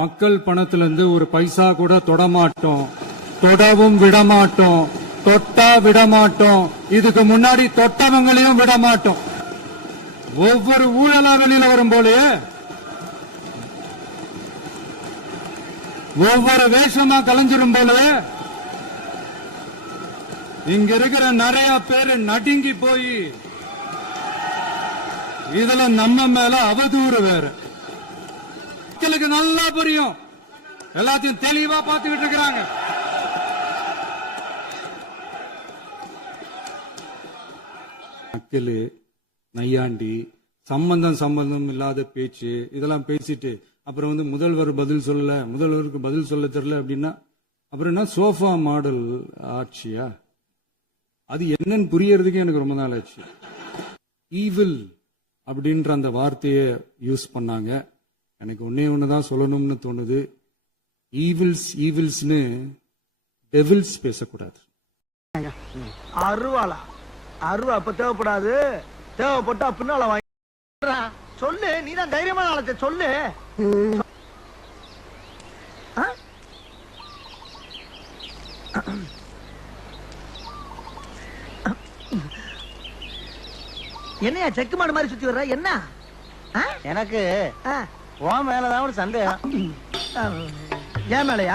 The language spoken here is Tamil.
மக்கள் பணத்திலிருந்து ஒரு பைசா கூட தொடமாட்டோம், தொடவும் விடமாட்டோம், தொட்டா விடமாட்டோம், இதுக்கு முன்னாடி தொட்டவங்களையும் விடமாட்டோம். ஒவ்வொரு ஊழலா வெளியில வரும் போலே, ஒவ்வொரு வேஷமா கலைஞ்சிரும் போலே, இங்க இருக்கிற நிறைய பேரு நடுங்கி போய் இதுல நம்ம மேல அவதூறு வேற. மக்களுக்கு நல்லா புரியும், எல்லாத்தையும் தெளிவா பார்த்துக்கிட்டு இருக்கிறாங்க. மக்களு நையாண்டி சம்பந்தம் இல்லாத பேச்சு இதெல்லாம் பேசிட்டு அப்புறம் முதல்வர் பதில் சொல்லல, முதல்வருக்கு பதில் சொல்ல தெரியல அப்படின்னா அப்புறம் என்ன சோஃபா மாடல் ஆட்சியா? அது என்னன்னு புரியறதுக்கு எனக்கு ரொம்ப நாள் ஆச்சு. ஈவில் அப்படின்ற அந்த வார்த்தையை யூஸ் பண்ணாங்க. எனக்கு ஒண்ணுதான் சொல்லணும்னு தோணுது. ஈவில்ஸ்னு டெவில்ஸ் பேசக்கூடாது. அருவாளா? அருவா அப்ப தேவைப்படாது, தேவைப்பட்டா பின்னால வாங்கி சொல்லு. நீதான் தைரியமான ஆளத்தை சொல்லு. என்னையா செக்கு மாடு மாதிரி சுத்தி வர்ற? என்ன எனக்கு உன் மேலதான் ஒரு சந்தேகம். ஏன் மேலையா?